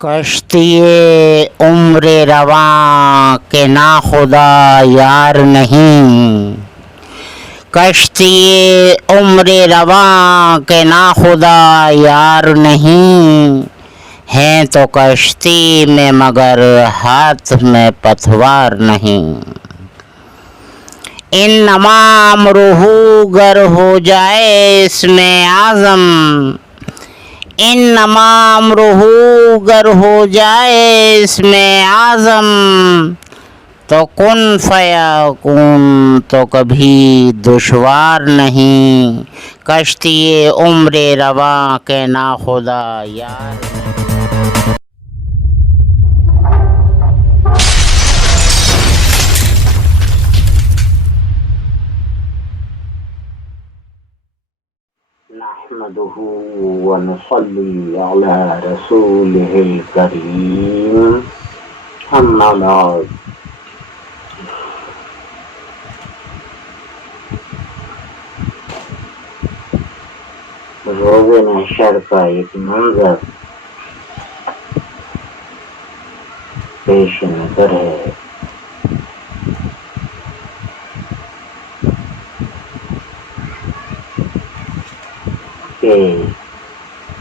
کشتی عمر رواں کے نا خدا یار نہیں، کشتی عمر رواں کے نا خدا یار نہیں، ہیں تو کشتی میں مگر ہاتھ میں پتوار نہیں۔ انما امرہ گر ہو جائے اس میں اعظم، انما امرہ گر ہو جائے اس میں اعظم، تو کن فیکون تو کبھی دشوار نہیں، کشتی عمر رواں کے نا خدا یار نہیں۔ نحمده ونصلي على رسوله الكريم، اما بعد۔ روز محشر کا ایک منظر پیش نظر ہے کہ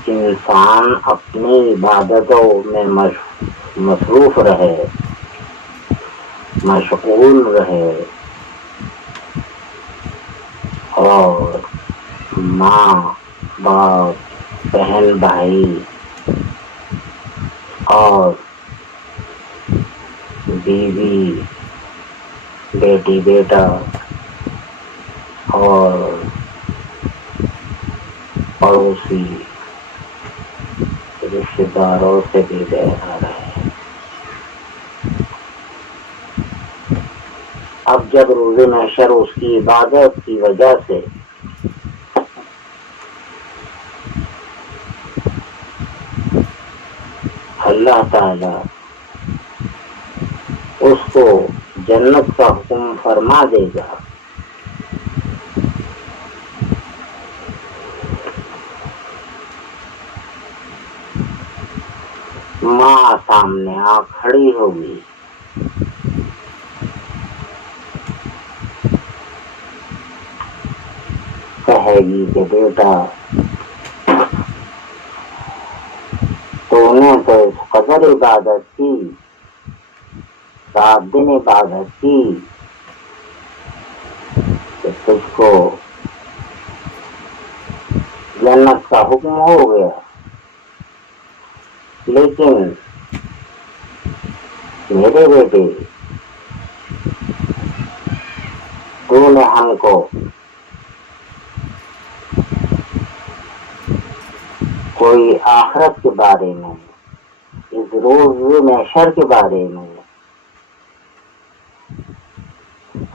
انسان اپنی عبادتوں میں مصروف رہے، مشغول رہے، اور ماں باپ، بہن بھائی اور بیوی، بیٹی بیٹا اور پڑوسی رشتے داروں سے بھی بے حال ہے۔ اب جب روز محشر اس کی عبادت کی وجہ سے اللہ تعالی اس کو جنت کا حکم فرما دے گا، ماں سامنے آ کھڑی ہوگی، کہے گی کہ بیٹا تو نے تو اس قدر عبادت کی، 7 دن عبادت کی کہ تجھ کو جنت کا حکم ہو گیا، لیکن میرے بیٹے تو نے ہم کو کوئی آخرت کے بارے میں، اس روز محشر کے بارے میں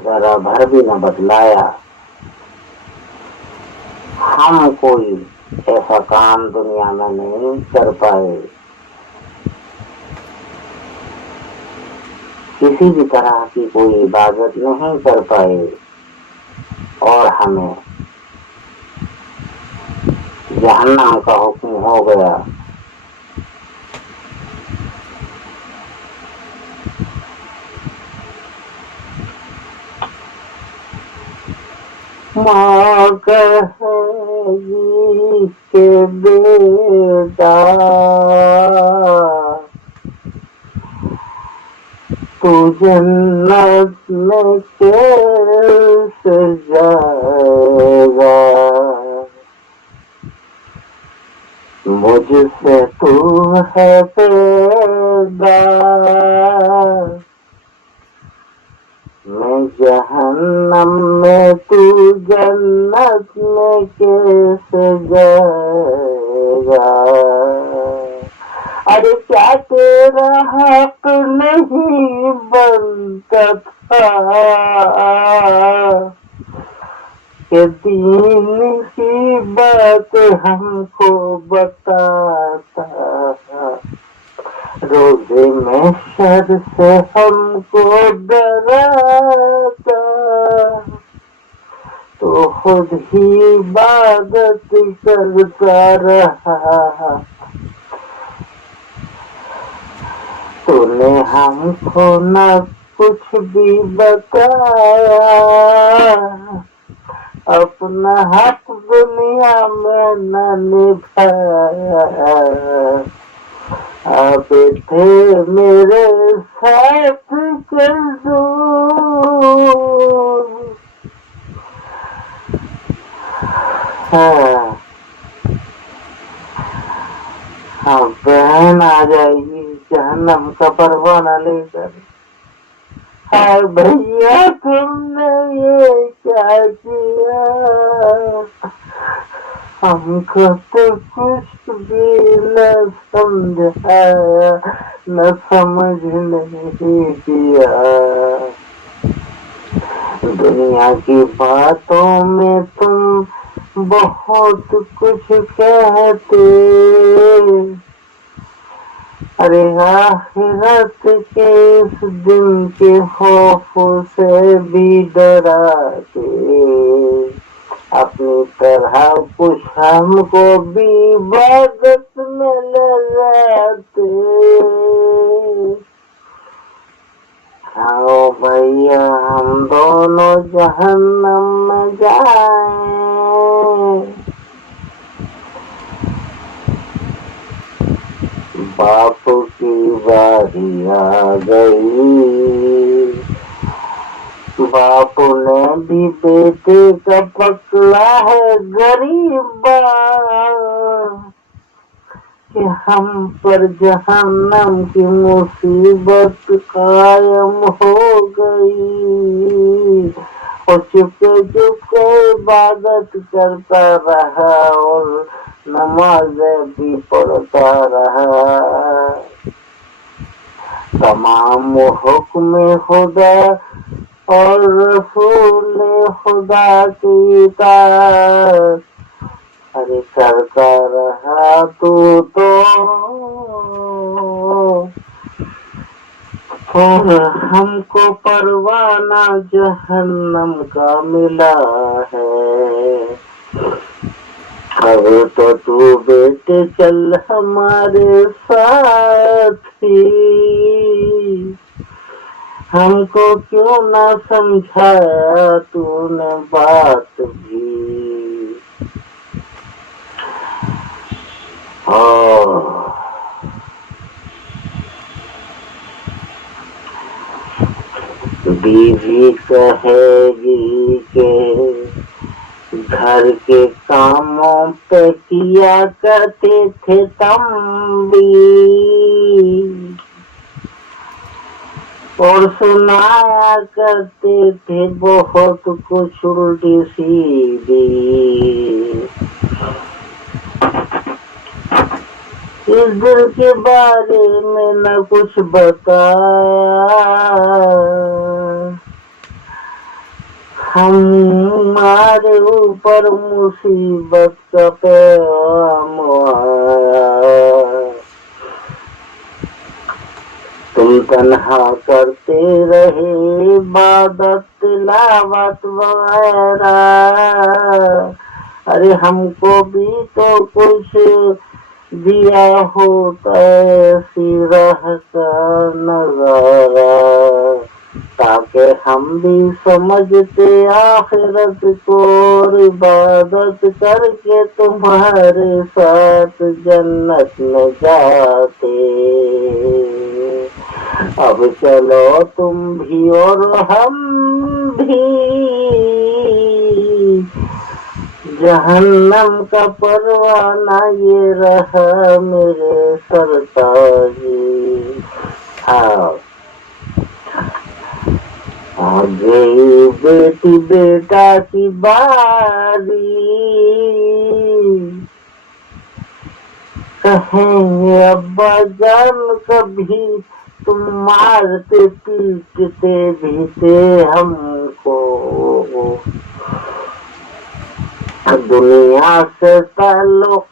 ذرا بھر بھی نہ بتلایا۔ ہم کوئی ایسا کام دنیا میں نہیں کر پائے، کسی بھی طرح کی کوئی عبادت نہیں کر پائے، اور ہمیں جہنم کا حکم ہو گیا۔ ماں کہے گی کہ بیٹا تو جنت میں کیسے جائے گا، مجھ سے تو ہے پیدا، میں جہنم میں تو جنت میں کیسے جائے گا، ارے کیا تیرا حق نہیں بنتا تھا کہ دین کی بات ہم کو بتاتا، روز محشر سے ہم کو ڈراتا، تو خود ہی عبادت کرتا رہا، نے ہم کو نہ کچھ بھی بتایا، اپنا حق دنیا میں نہ نبھایا، آپ تھے میرے ساتھ ہاں بہن آ جائے گی جہنم کا پروانہ لے کر، ہائے بھیا تم نے یہ کیا کیا، ہم کو تو کچھ بھی نہ سمجھایا، نہ سمجھنے دیا، دنیا کی باتوں میں تم بہت کچھ کہتے، ارے آخرت کے اس دن کے خوف سے بھی ڈراتے، اپنی طرح کچھ ہم کو بھی عبادت میں لگاتے، آؤ بھیا ہم دونوں جہنم میں جائیں، باپ کی باری آ گئی، باپ نے بھی بیٹے کا پکڑا ہے غریبا، کہ ہم پر جہنم کی مصیبت قائم ہو گئی، اور چپکے چپکے عبادت کرتا رہا اور نمازیں بھی پڑھتا رہا، تمام حکم خدا اور رسول خدا کی اطاعت ارے کرتا رہا تو اور ہم کو پروانہ جہنم کا ملا ہے، اب تو بیٹے چل ہمارے ساتھ ہی، ہم کو کیوں نہ سمجھایا تو نے بات بھی، بیوی کہے گی کہ گھر کے کاموں پہ کیا کرتے تھے تم بھی، اور سنایا کرتے تھے بہت کچھ الٹی سیدھی، اس دل کے بارے میں نہ کچھ بتایا، ہمارے اوپر مصیبت کا پیغام آیا، تم تنہا کرتے رہے عبادت تلاوت وغیرہ، ارے ہم کو بھی تو کچھ دیا ہوتا ایسی راہ کا نظارہ، تاکہ ہم بھی سمجھتے آخرت کو اور عبادت کر کے تمہارے ساتھ جنت میں جاتے، اب چلو تم بھی اور ہم بھی جہنم کا پروانہ یہ رہا میرے سرتاجی، آ گئی بیٹی بیٹا کی باری، کہیں گے ابا جان کبھی تم مارتے پیٹتے بھی تھے ہم کو، دنیا سے تعلق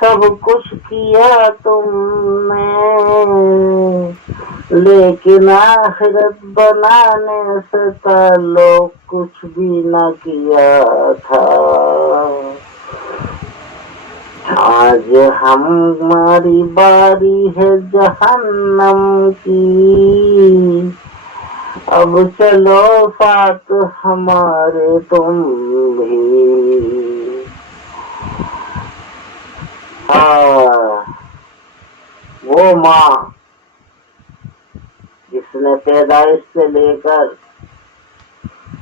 سب کچھ کیا تم نے، لیکن آخرت بنانے سے تعلق کچھ بھی نہ کیا تھا، آج ہماری باری ہے جہنم کی، اب چلو ساتھ ہمارے تم بھی۔ وہ ماں جس نے پیدائش سے لے کر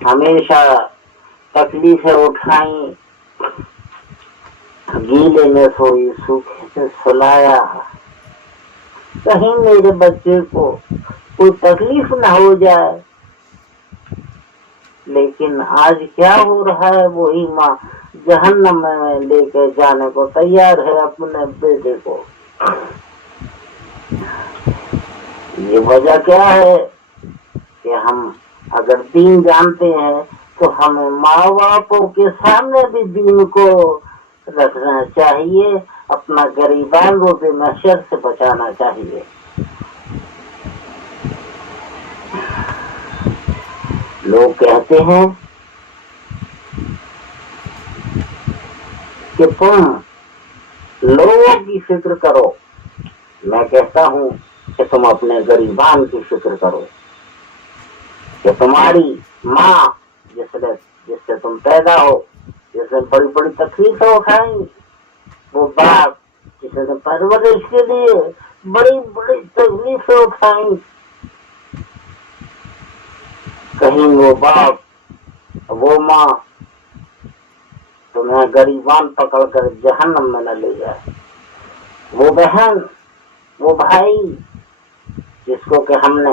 ہمیشہ تکلیفیں اٹھائیں، گیلے میں سوئی سوکھے سے سلایا، کہیں میرے بچے کو کوئی تکلیف نہ ہو جائے، لیکن آج کیا ہو رہا ہے، وہی ماں جہنم میں لے کے جانے کو تیار ہے اپنے بیٹے کو۔ یہ وجہ کیا ہے کہ ہم اگر دین جانتے ہیں تو ہمیں ماں باپوں کے سامنے بھی دین کو رکھنا چاہیے، اپنا غریبان کو بھی محشر سے بچانا چاہیے۔ لوگ کہتے ہیں کہ تم لوگوں کی فکر کرو، میں کہتا ہوں کہ تم اپنے غریبان کی فکر کرو، کہ تمہاری ماں جس سے تم پیدا ہو، جس نے بڑی بڑی تکلیفیں اٹھائیں، وہ باپ جس نے پرورش کے لیے بڑی بڑی تکلیفیں اٹھائیں، کہیں وہ باپ وہ ماں تمہیں غریبان پکڑ کر جہنم میں نہ لے جائے۔ وہ بہن وہ بھائی جس کو کہ ہم نے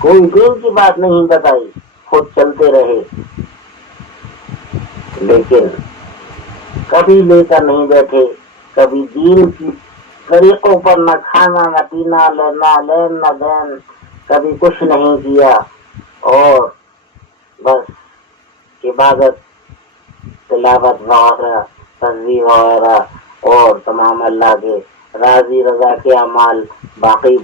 کوئی دین کی بات نہیں بتائی، خود چلتے رہے، لیکن کبھی لے کر نہیں بیٹھے، کبھی دین کی طریقوں پر نہ کھانا نہ پینا نہ لین نہ دین، کبھی کچھ نہیں کیا، اور بس عبادت تلاوت وغیرہ تصویر وغیرہ اور تمام اللہ کے راضی رضا کے اعمال باقی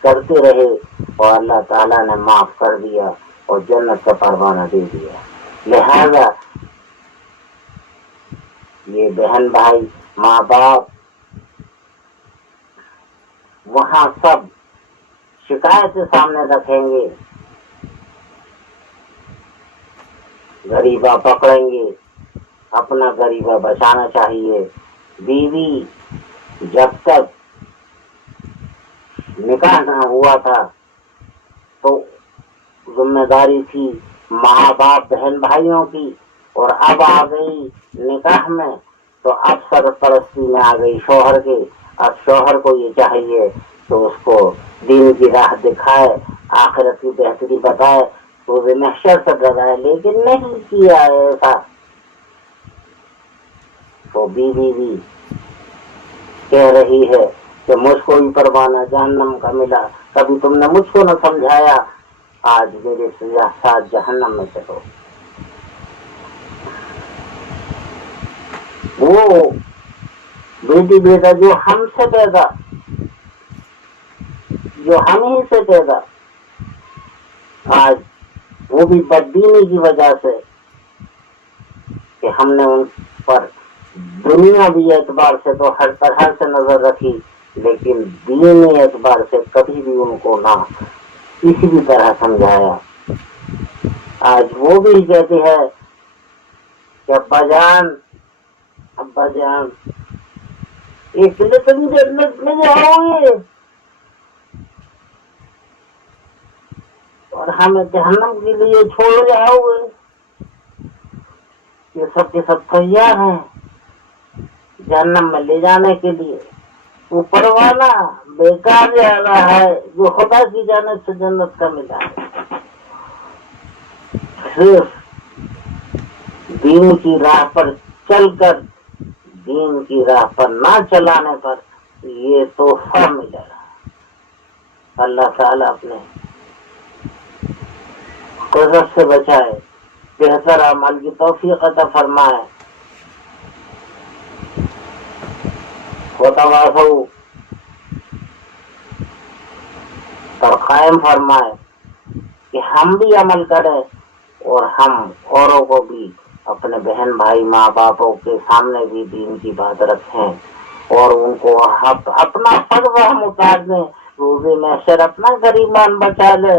کرتے رہے، اور اللہ تعالیٰ نے معاف کر دیا اور جنت کا پروانہ دے دیا۔ لہذا یہ بہن بھائی ماں باپ وہاں سب شکایت سامنے رکھیں گے، غریبہ پکڑیں گے، اپنا غریبہ بچانا چاہیے۔ بیوی جب تک نکاح نہ ہوا تھا تو ذمہ داری تھی ماں باپ بہن بھائیوں کی، اور اب آ گئی نکاح میں تو اب سرپرستی میں آ گئی شوہر کے۔ اب شوہر کو یہ چاہیے تو اس کو دین کی راہ دکھائے، آخرت کی بہتری بتائے، وہ بھی محشر سے ڈرائے، لیکن نہیں کیا ایسا تو بیوی بھی کہہ رہی ہے کہ مجھ کو ہی پروانہ جہنم کا ملا، کبھی تم نے مجھ کو نہ سمجھایا، آج میرے ساتھ جہنم میں چلو۔ وہ بیٹی بیٹا جو ہم سے پیدا، جو ہم ہی سے پیدا، آج وہ بھی بددینی کی وجہ سے کہ ہم نے ان پر دنیاوی اعتبار سے تو ہر طرح سے نظر رکھی، لیکن دینی اعتبار سے کبھی بھی ان کو نہ کسی بھی طرح سمجھایا۔ آج وہ بھی کہتے ہیں کہ ابا جان ایک لیے تم جنت میں جاؤ گے اور ہمیں جہنم کے لیے چھوڑ جاؤ گے، یہ سب کے سب تیار ہیں جہنم میں لے جانے کے لیے۔ وہ پروانہ بیکار جا رہا ہے جو خدا کی جانب سے جنت کا ملا ہے، صرف دین کی راہ پر چل کر دین کی راہ پر نہ چلانے پر یہ تحفہ ملے گا۔ اللہ تعالیٰ اپنے قدرت سے بچائے، بہتر عمل کی توفیق عطا فرمائے، وتواصوا پر قائم فرمائے کہ ہم بھی عمل کریں اور ہم اوروں کو بھی اپنے بہن بھائی ماں باپوں کے سامنے بھی دین کی بات رکھیں اور ان کو اپنا فرض ہم اتار دیں. روز محشر اپنا غریبان بچا لے.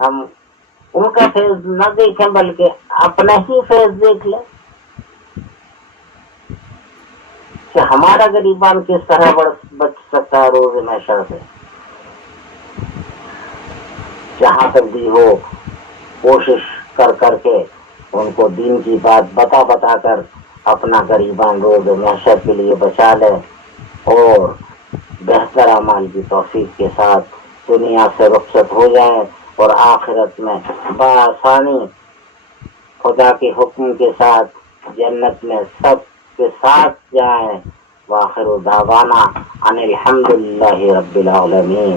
ہم ان کا فیض نہ دیکھیں بلکہ اپنا ہی فیض دیکھ لیں کہ ہمارا غریبان کس طرح بچ سکتا ہے روز محشر سے. جہاں تک بھی ہو کوشش کر کے ان کو دین کی بات بتا کر اپنا غریبان روز محشر کے لیے بچا لے اور بہتر اعمال کی توفیق کے ساتھ دنیا سے رخصت ہو جائے اور آخرت میں بآسانی خدا کے حکم کے ساتھ جنت میں سب کے ساتھ جائیں. وآخر دعوانا ان الحمد للہ رب العالمین.